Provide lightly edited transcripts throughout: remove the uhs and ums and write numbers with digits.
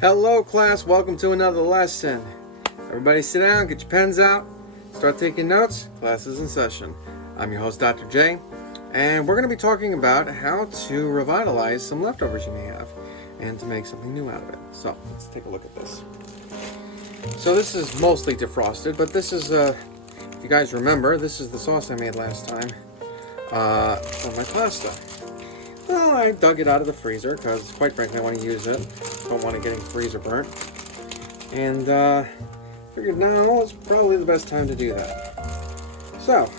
Hello class, welcome to another lesson. Everybody sit down, get your pens out, start taking notes. Class is in session. I'm your host, Dr. J, and we're going to be talking about how to revitalize some leftovers you may have and to make something new out of it. So let's take a look at this. So this is mostly defrosted, but this is, if you guys remember, this is the sauce I made last time for my pasta. Well, I dug it out of the freezer because, quite frankly, I want to use it. Don't want it getting freezer burnt. And figured now is probably the best time to do that. So,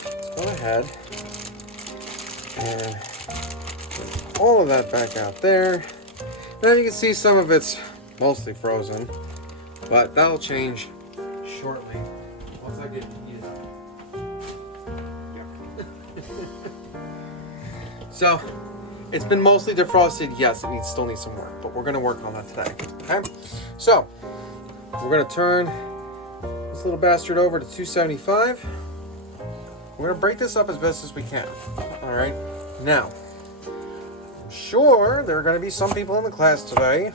let's go ahead and put all of that back out there. Now you can see some of it's mostly frozen, but that'll change shortly once I get used up. So, it's been mostly defrosted. Yes, it still needs some work, but we're going to work on that today. Okay? So, we're going to turn this little bastard over to 275. We're going to break this up as best as we can. All right? Now, I'm sure there are going to be some people in the class today,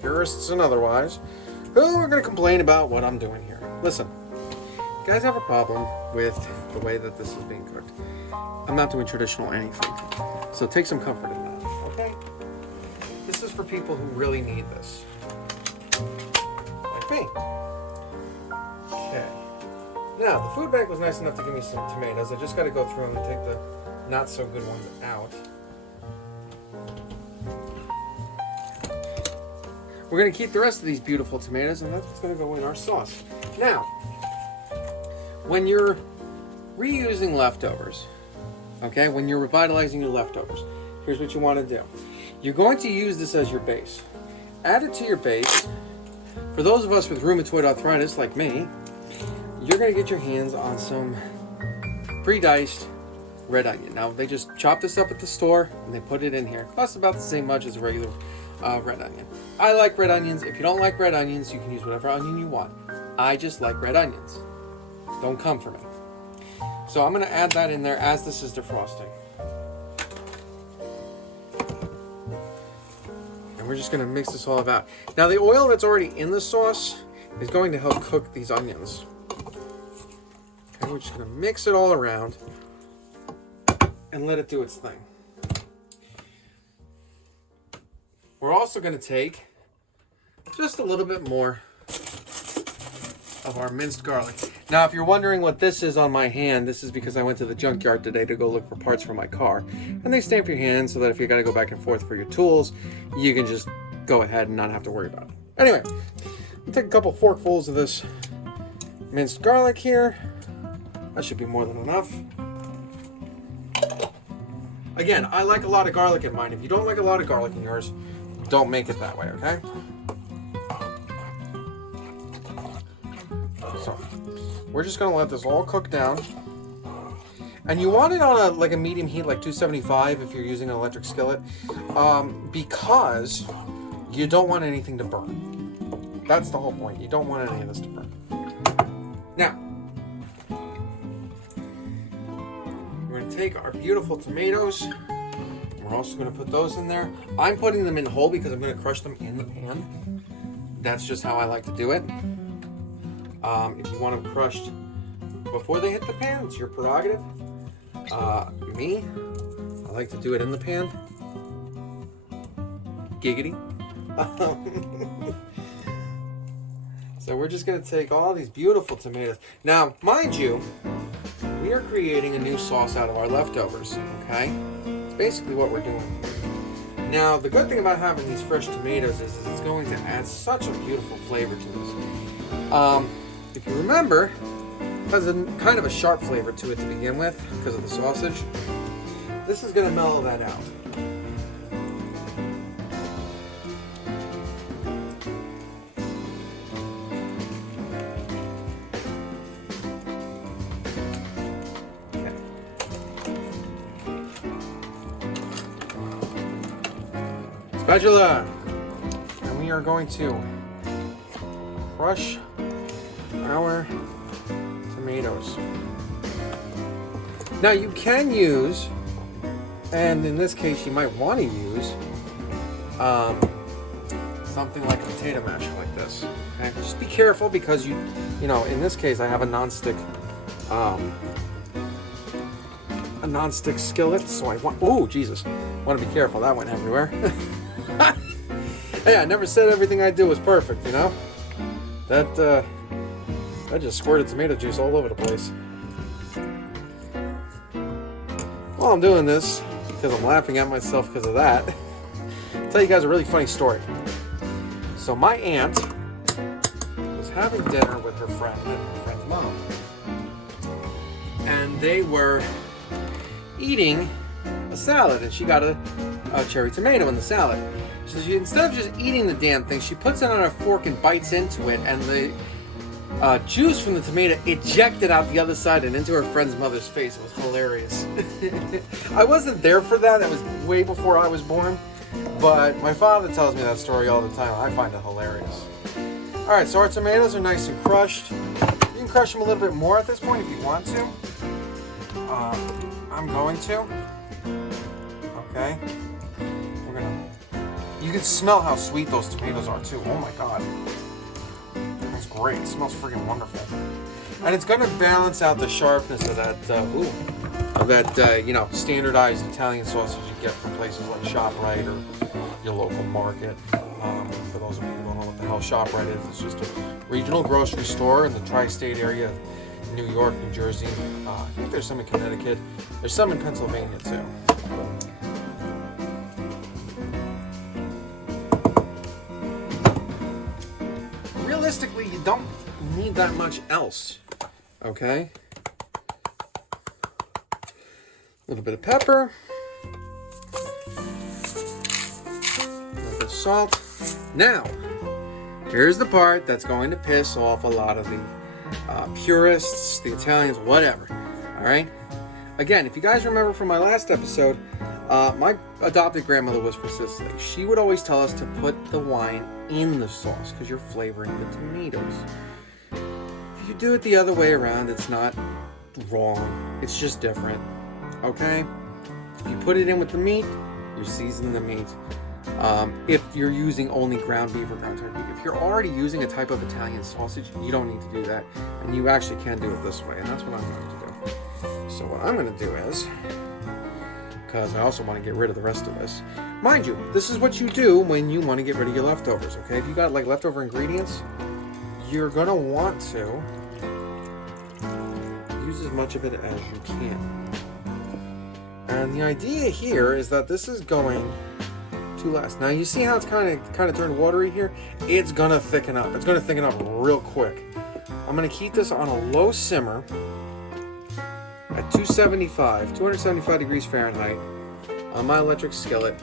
purists and otherwise, who are going to complain about what I'm doing here. Listen, you guys have a problem with the way that this is being cooked. I'm not doing traditional anything. So take some comfort in that, okay? This is for people who really need this. Like me. Okay. Now, the food bank was nice enough to give me some tomatoes. I just got to go through them and take the not so good ones out. We're going to keep the rest of these beautiful tomatoes, and that's what's going to go in our sauce. Now, when you're reusing leftovers, okay, when you're revitalizing your leftovers, here's what you want to do. You're going to use this as your base. Add it to your base. For those of us with rheumatoid arthritis like me, you're going to get your hands on some pre-diced red onion. Now, they just chop this up at the store and they put it in here. It costs about the same much as a regular red onion. I like red onions. If you don't like red onions, you can use whatever onion you want. I just like red onions. Don't come for me. So I'm going to add that in there as this is defrosting. And we're just going to mix this all about. Now the oil that's already in the sauce is going to help cook these onions. Okay, we're just going to mix it all around and let it do its thing. We're also going to take just a little bit more of our minced garlic. Now, if you're wondering what this is on my hand, this is because I went to the junkyard today to go look for parts for my car. And they stamp your hand so that if you got to go back and forth for your tools, you can just go ahead and not have to worry about it. Anyway, I'll take a couple forkfuls of this minced garlic here. That should be more than enough. Again, I like a lot of garlic in mine. If you don't like a lot of garlic in yours, don't make it that way, okay? So, we're just gonna let this all cook down. And you want it on a medium heat, like 275 if you're using an electric skillet, because you don't want anything to burn. That's the whole point. You don't want any of this to burn. Now, we're gonna take our beautiful tomatoes. We're also gonna put those in there. I'm putting them in whole because I'm gonna crush them in the pan. That's just how I like to do it. If you want them crushed before they hit the pan, it's your prerogative. Me, I like to do it in the pan. Giggity. So we're just going to take all these beautiful tomatoes. Now, mind you, we are creating a new sauce out of our leftovers, okay? It's basically what we're doing. Now, the good thing about having these fresh tomatoes is it's going to add such a beautiful flavor to this. If you remember, it has a kind of a sharp flavor to it to begin with because of the sausage. This is going to mellow that out. Okay. Spatula! And we are going to crush our tomatoes. Now you can use, and in this case you might want to use, something like a potato masher like this. Okay? Just be careful because you know, in this case I have a non-stick skillet, so I want, oh Jesus, I want to be careful, that went everywhere. Hey, I never said everything I do was perfect, you know? That just squirted tomato juice all over the place. While I'm doing this, because I'm laughing at myself because of that, I'll tell you guys a really funny story. So my aunt was having dinner with her friend and her friend's mom. And they were eating a salad, and she got a cherry tomato in the salad. So she, instead of just eating the damn thing, she puts it on her fork and bites into it, and the juice from the tomato ejected out the other side and into her friend's mother's face. It was hilarious. I wasn't there for that. That was way before I was born. But my father tells me that story all the time. I find it hilarious. Alright, so our tomatoes are nice and crushed. You can crush them a little bit more at this point if you want to. I'm going to. Okay. We're gonna... You can smell how sweet those tomatoes are too. Oh my god. That's great. It smells freaking wonderful. And it's gonna balance out the sharpness of that, you know, standardized Italian sausage you get from places like ShopRite or your local market. For those of you who don't know what the hell ShopRite is, it's just a regional grocery store in the tri-state area of New York, New Jersey. I think there's some in Connecticut. There's some in Pennsylvania too. Realistically, you don't need that much else. Okay? A little bit of pepper. A little bit of salt. Now, here's the part that's going to piss off a lot of the purists, the Italians, whatever. Alright? Again, if you guys remember from my last episode, my adopted grandmother was from Sicily. She would always tell us to put the wine in the sauce because you're flavoring the tomatoes. If you do it the other way around, it's not wrong. It's just different. Okay? If you put it in with the meat, you're seasoning the meat. If you're using only ground beef or ground turkey, if you're already using a type of Italian sausage, you don't need to do that. And you actually can do it this way, and that's what I'm going to do. So what I'm going to do is, because I also want to get rid of the rest of this. Mind you, this is what you do when you want to get rid of your leftovers, okay? If you got like leftover ingredients, you're going to want to use as much of it as you can. And the idea here is that this is going to last. Now you see how it's kind of turned watery here? It's going to thicken up. It's going to thicken up real quick. I'm going to keep this on a low simmer at 275 degrees Fahrenheit on my electric skillet.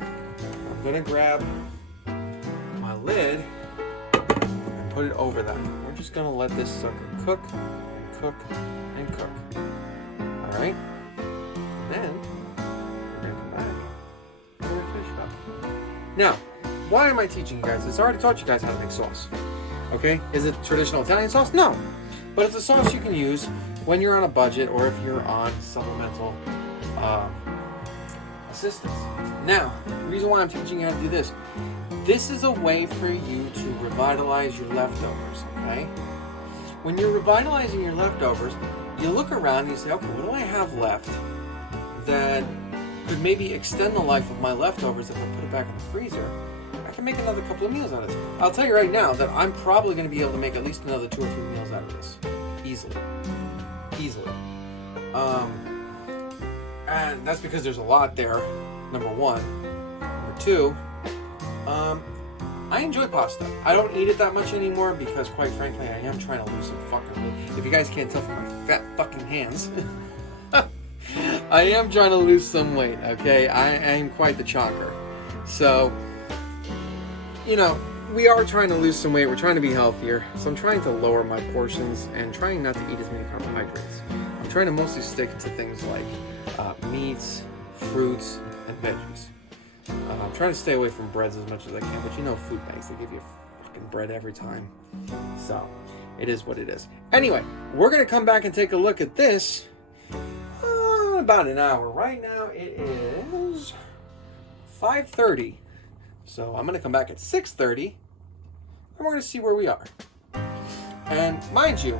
I'm going to grab my lid and put it over that. We're just going to let this sucker cook and cook and cook. Alright? Then we're going to come back and we're going to finish it up. Now, why am I teaching you guys this? I already taught you guys how to make sauce. Okay? Is it traditional Italian sauce? No. But it's a sauce you can use when you're on a budget or if you're on supplemental assistance. Now, the reason why I'm teaching you how to do this is a way for you to revitalize your leftovers, okay? When you're revitalizing your leftovers, you look around and you say, okay, what do I have left that could maybe extend the life of my leftovers if I put it back in the freezer? I can make another couple of meals out of this. I'll tell you right now that I'm probably going to be able to make at least another 2 or 3 meals out of this. Easily. And that's because there's a lot there, number one. Number two, I enjoy pasta. I don't eat it that much anymore because, quite frankly, I am trying to lose some fucking weight. If you guys can't tell from my fat fucking hands, I am trying to lose some weight, okay? I am quite the chonker. So, you know, we are trying to lose some weight. We're trying to be healthier. So I'm trying to lower my portions and trying not to eat as many carbohydrates. I'm trying to mostly stick to things like meats, fruits, and veggies. I'm trying to stay away from breads as much as I can, but you know food banks, they give you fucking bread every time. So, it is what it is. Anyway, we're going to come back and take a look at this about an hour. Right now it is 5:30. So I'm going to come back at 6:30, and we're going to see where we are. And mind you,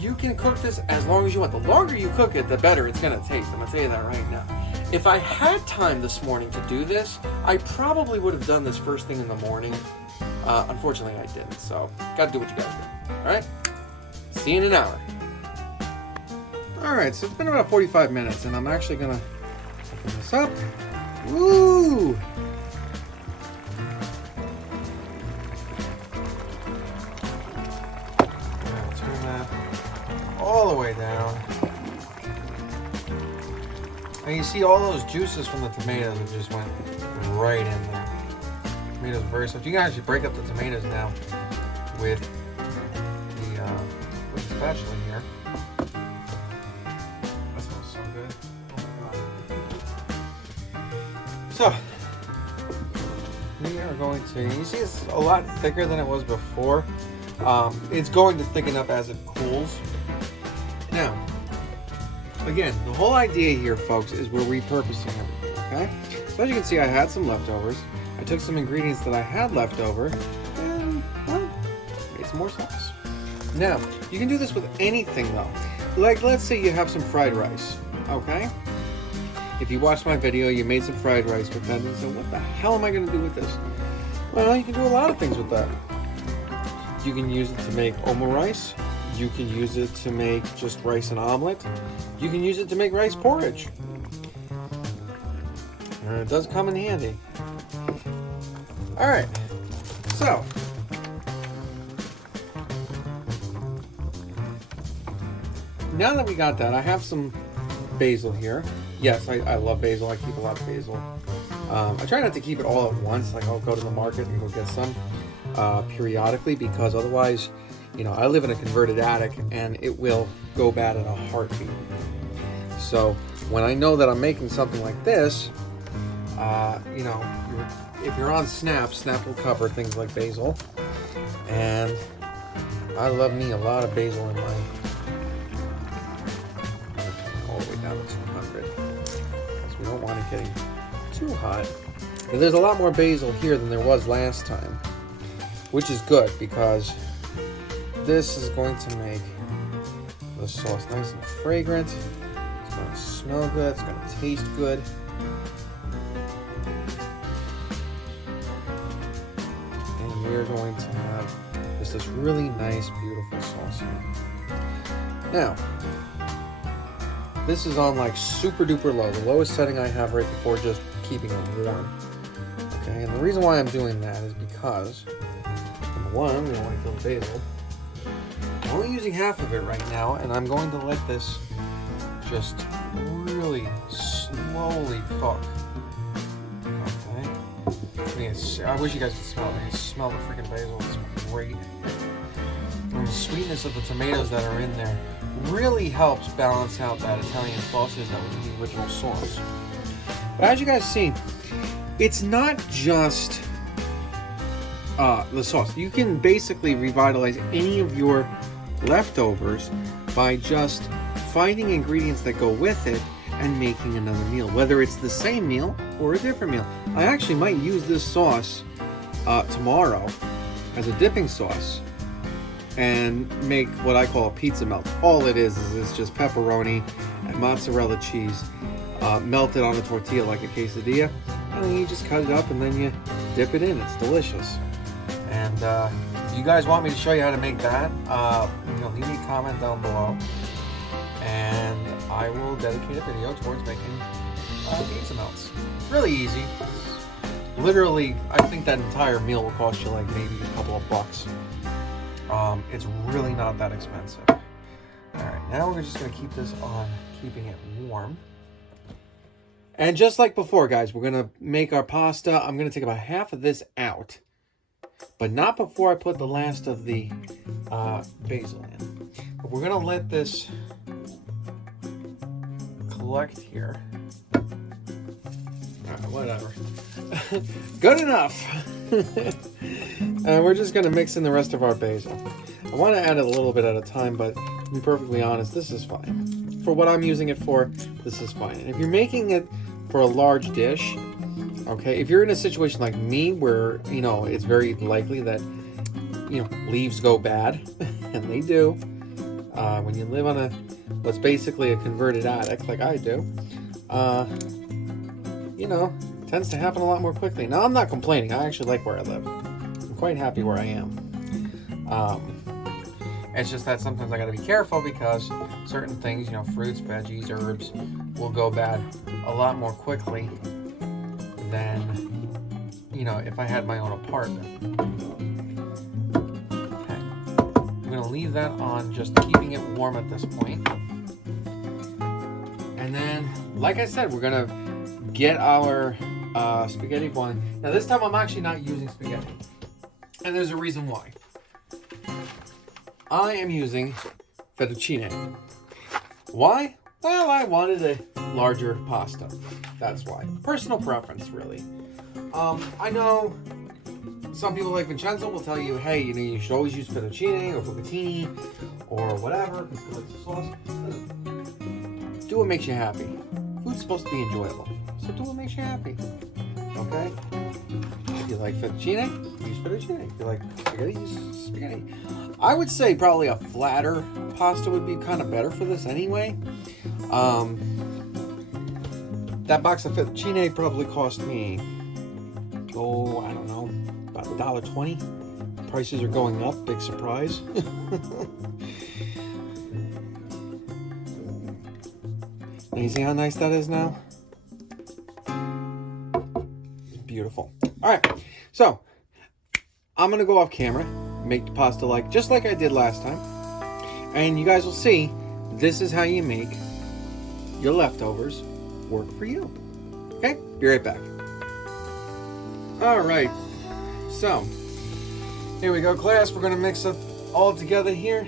you can cook this as long as you want. The longer you cook it, the better it's going to taste. I'm going to tell you that right now. If I had time this morning to do this, I probably would have done this first thing in the morning. Unfortunately, I didn't. So, got to do what you guys do. All right? See you in an hour. All right, so it's been about 45 minutes, and I'm actually going to open this up. Woo! Now turn that all the way down. And you see all those juices from the tomatoes that just went right in there. Tomatoes are very soft. You can actually break up the tomatoes now with the spatula here. That smells so good. Oh my God. So we are going to. You see, it's a lot thicker than it was before. It's going to thicken up as it cools. Now, again, the whole idea here, folks, is we're repurposing everything, okay? So as you can see, I had some leftovers. I took some ingredients that I had left over and, well, made some more sauce. Now, you can do this with anything, though. Like, let's say you have some fried rice, okay? If you watched my video, you made some fried rice with that, and so what the hell am I going to do with this? Well, you can do a lot of things with that. You can use it to make omurice. You can use it to make just rice and omelet. You can use it to make rice porridge. And it does come in handy. All right, so now that we got that, I have some basil here. Yes, I love basil. I keep a lot of basil. I try not to keep it all at once. Like I'll go to the market and go get some periodically, because otherwise, you know, I live in a converted attic and it will go bad in a heartbeat. So when I know that I'm making something like this, you know, if you're on Snap, Snap will cover things like basil. And I love me a lot of basil in mine. All the way down to 200. Because we don't want it getting too hot. And there's a lot more basil here than there was last time. Which is good, because this is going to make the sauce nice and fragrant. It's going to smell good. It's going to taste good. And we're going to have just this really nice, beautiful sauce here. Now, this is on like super duper low, the lowest setting I have right before just keeping it warm. Okay, and the reason why I'm doing that is because, number one, I'm going to want to kill the basil. I'm only using half of it right now, and I'm going to let this just really slowly cook. Okay. I mean, I wish you guys could smell it. You smell the freaking basil. It's great. And the sweetness of the tomatoes that are in there really helps balance out that Italian sausage that was in the original sauce. But as you guys see, it's not just the sauce. You can basically revitalize any of your leftovers by just finding ingredients that go with it and making another meal, whether it's the same meal or a different meal. I actually might use this sauce tomorrow as a dipping sauce and make what I call a pizza melt. All it is it's just pepperoni and mozzarella cheese melted on a tortilla like a quesadilla, and then you just cut it up and then you dip it in. It's delicious. And if you guys want me to show you how to make that, you know, leave me a comment down below, and I will dedicate a video towards making pizza melts. Really easy. Literally, I think that entire meal will cost you like maybe a couple of bucks. It's really not that expensive. All right, now we're just gonna keep this on, keeping it warm. And just like before, guys, we're gonna make our pasta. I'm gonna take about half of this out, but not before I put the last of the basil in. But we're gonna let this collect here. Alright, whatever. Good enough. And we're just gonna mix in the rest of our basil. I want to add it a little bit at a time, but to be perfectly honest, this is fine. For what I'm using it for, this is fine. And if you're making it for a large dish, Okay, if you're in a situation like me where, you know, it's very likely that, you know, leaves go bad, and they do, when you live on what's basically a converted attic like I do, you know, it tends to happen a lot more quickly. Now, I'm not complaining. I actually like where I live. I'm quite happy where I am. It's just that sometimes I got to be careful because certain things, you know, fruits, veggies, herbs, will go bad a lot more quickly than, you know, if I had my own apartment. Okay. I'm going to leave that on, just keeping it warm at this point. And then, like I said, we're going to get our spaghetti boiling. Now, this time I'm actually not using spaghetti. And there's a reason why. I am using fettuccine. Why? Well, I wanted a larger pasta. That's why. Personal preference, really. I know some people like Vincenzo will tell you, hey, you know, you should always use fettuccine or bucatini or whatever, because it's a sauce. Do what makes you happy. Food's supposed to be enjoyable, so do what makes you happy. Okay? If you like fettuccine, use fettuccine. If you like spaghetti, use spaghetti. I would say probably a flatter pasta would be kind of better for this anyway. That box of fettuccine probably cost me, I don't know, about $1.20. Prices are going up, big surprise. You see how nice that is now? It's beautiful. All right, so I'm gonna go off camera, make the pasta just like I did last time, and you guys will see this is how you make your leftovers work for you. Okay, be right back. All right, so here we go, class. We're gonna mix it all together here.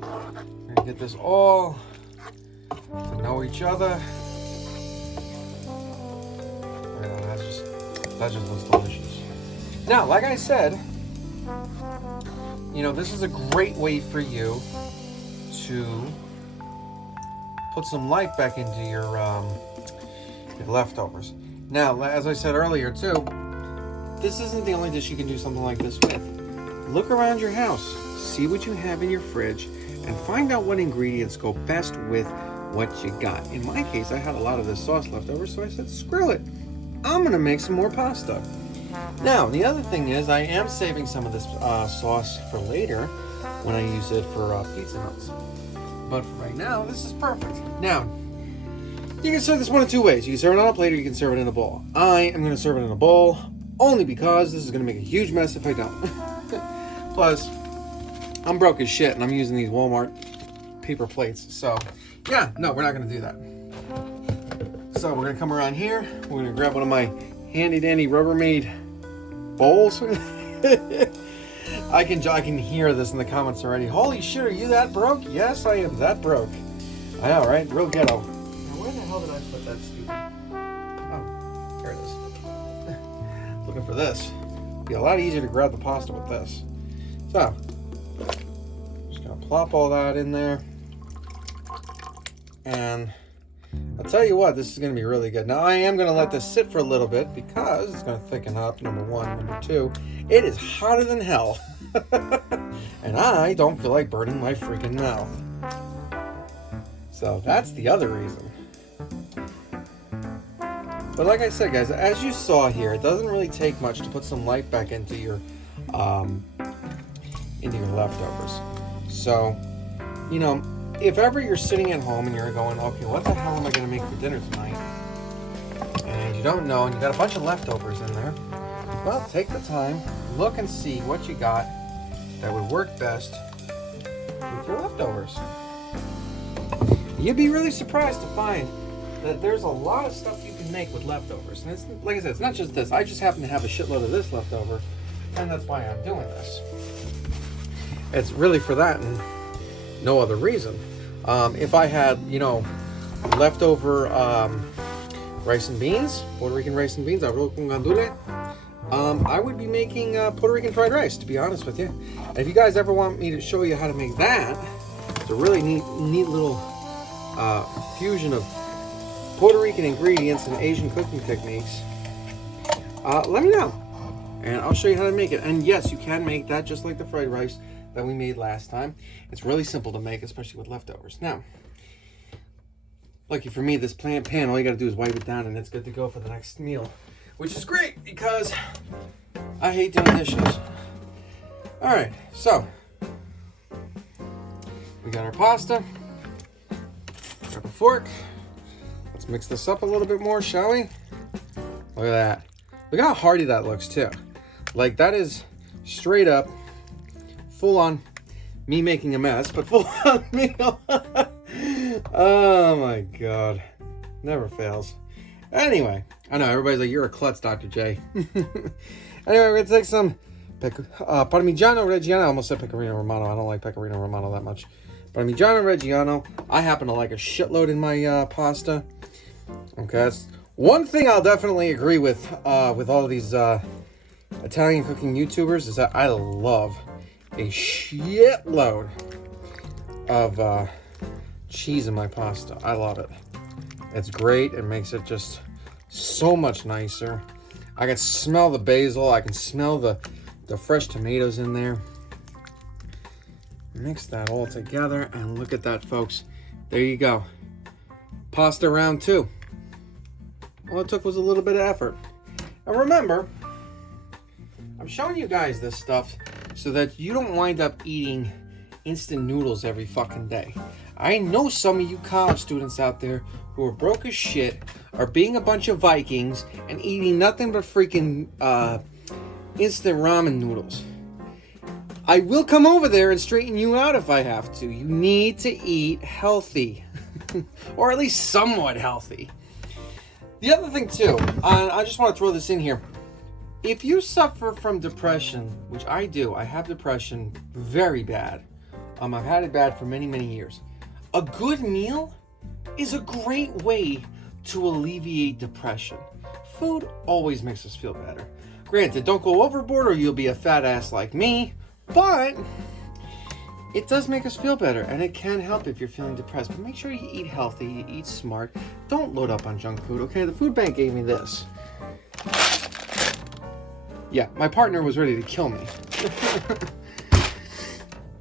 We're gonna get this all to know each other. That just looks delicious. Now, like I said, you know, this is a great way for you to put some life back into your leftovers. Now, as I said earlier too, this isn't the only dish you can do something like this with. Look around your house, see what you have in your fridge, and find out what ingredients go best with what you got. In my case, I had a lot of this sauce left over, so I said, screw it. I'm gonna make some more pasta. Now, the other thing is I am saving some of this sauce for later when I use it for pizza nuts. But for right now, this is perfect. Now, you can serve this one of two ways. You can serve it on a plate or you can serve it in a bowl. I am gonna serve it in a bowl only because this is gonna make a huge mess if I don't. Plus, I'm broke as shit and I'm using these Walmart paper plates. So, yeah, no, we're not gonna do that. So we're gonna come around here. We're gonna grab one of my handy dandy Rubbermaid bowls. I can hear this in the comments already. Holy shit, are you that broke? Yes, I am that broke. I know, right? Real ghetto. Now, where the hell did I put that stupid? Oh, there it is. Looking for this. It'd be a lot easier to grab the pasta with this. So, just gonna plop all that in there. And I'll tell you what, this is going to be really good. Now, I am going to let this sit for a little bit because it's going to thicken up, number one. Number two, it is hotter than hell. And I don't feel like burning my freaking mouth. So that's the other reason. But like I said, guys, as you saw here, it doesn't really take much to put some life back into your leftovers. So, you know, if ever you're sitting at home and you're going, okay, what the hell am I going to make for dinner tonight? And you don't know, and you got a bunch of leftovers in there. Well, take the time, look and see what you got that would work best with your leftovers. You'd be really surprised to find that there's a lot of stuff you can make with leftovers. And it's, like I said, it's not just this. I just happen to have a shitload of this left over, and that's why I'm doing this. It's really for that and no other reason. If I had, you know, leftover rice and beans, Puerto Rican rice and beans, arroz con gandules, I would be making Puerto Rican fried rice, to be honest with you. And if you guys ever want me to show you how to make that, it's a really neat little fusion of Puerto Rican ingredients and Asian cooking techniques. let me know. And I'll show you how to make it. And yes, you can make that just like the fried rice that we made last time. It's really simple to make, especially with leftovers. Now, lucky for me, this pan, all you gotta do is wipe it down and it's good to go for the next meal. Which is great because I hate doing dishes. All right, so we got our pasta. Grab a fork. Let's mix this up a little bit more, shall we? Look at that. Look how hearty that looks too. Like that is straight up, full on me making a mess, but full on meal. Oh my God. Never fails. Anyway, I know everybody's like, you're a klutz, Dr. J. Anyway, we're gonna take some Parmigiano Reggiano. I almost said Pecorino Romano. I don't like Pecorino Romano that much. Parmigiano Reggiano. I happen to like a shitload in my pasta. Okay, that's one thing I'll definitely agree with all of these Italian cooking YouTubers is that I love a shitload of cheese in my pasta. I love it. It's great. It makes it just so much nicer. I can smell the basil. I can smell the fresh tomatoes in there. Mix that all together and look at that, folks. There you go. Pasta round 2. All it took was a little bit of effort. And remember, I'm showing you guys this stuff so that you don't wind up eating instant noodles every fucking day. I know some of you college students out there who are broke as shit, are being a bunch of Vikings and eating nothing but freaking instant ramen noodles. I will come over there and straighten you out if I have to. You need to eat healthy, or at least somewhat healthy. The other thing too, I just want to throw this in here. If you suffer from depression, which I do, I have depression very bad. I've had it bad for many, many years. A good meal is a great way to alleviate depression. Food always makes us feel better. Granted, don't go overboard or you'll be a fat ass like me, but it does make us feel better and it can help if you're feeling depressed. But make sure you eat healthy, you eat smart. Don't load up on junk food, okay? The food bank gave me this. Yeah, my partner was ready to kill me.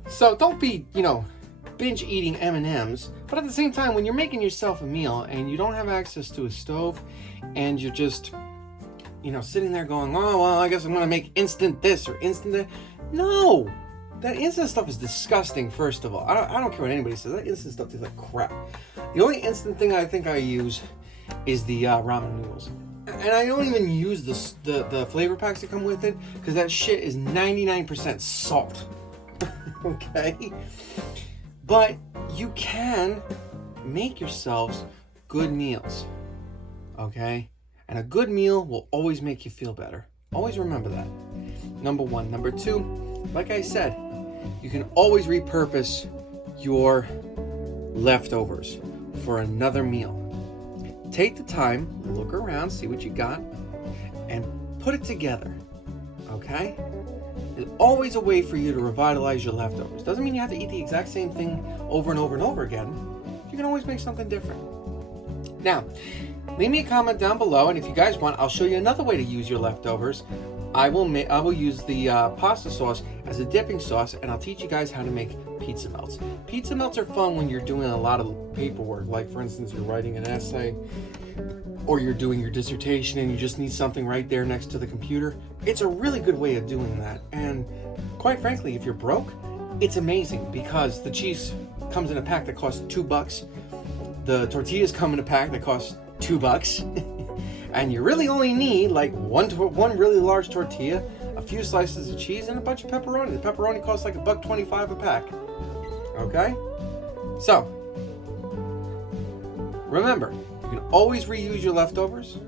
So don't be, binge eating M&Ms, but at the same time, when you're making yourself a meal and you don't have access to a stove and you're just, sitting there going, oh, well, I guess I'm going to make instant this or instant that. No, that instant stuff is disgusting, first of all. I don't care what anybody says. That instant stuff tastes like crap. The only instant thing I think I use is the ramen noodles. And I don't even use the flavor packs that come with it because that shit is 99% salt. Okay? But you can make yourselves good meals. Okay? And a good meal will always make you feel better. Always remember that. Number 1. Number 2, like I said, you can always repurpose your leftovers for another meal. Take the time, look around, see what you got, and put it together, okay? There's always a way for you to revitalize your leftovers. Doesn't mean you have to eat the exact same thing over and over and over again. You can always make something different. Now, leave me a comment down below, and if you guys want, I'll show you another way to use your leftovers. I will use the pasta sauce as a dipping sauce, and I'll teach you guys how to make pizza melts. Pizza melts are fun when you're doing a lot of paperwork, like for instance, you're writing an essay, or you're doing your dissertation and you just need something right there next to the computer. It's a really good way of doing that, and quite frankly, if you're broke, it's amazing because the cheese comes in a pack that costs $2. The tortillas come in a pack that costs $2. And you really only need like one really large tortilla, a few slices of cheese, and a bunch of pepperoni. The pepperoni costs like $1.25 a pack. Okay? So, remember, you can always reuse your leftovers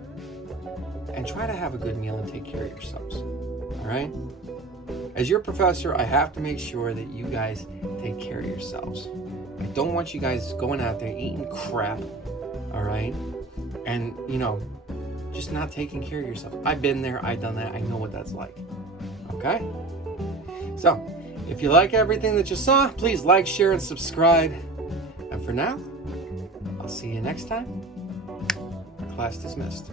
and try to have a good meal and take care of yourselves. Alright? As your professor, I have to make sure that you guys take care of yourselves. I don't want you guys going out there eating crap. Alright? And, just not taking care of yourself. I've been there, I've done that, I know what that's like. Okay? So, if you like everything that you saw, please like, share, and subscribe. And for now, I'll see you next time. Class dismissed.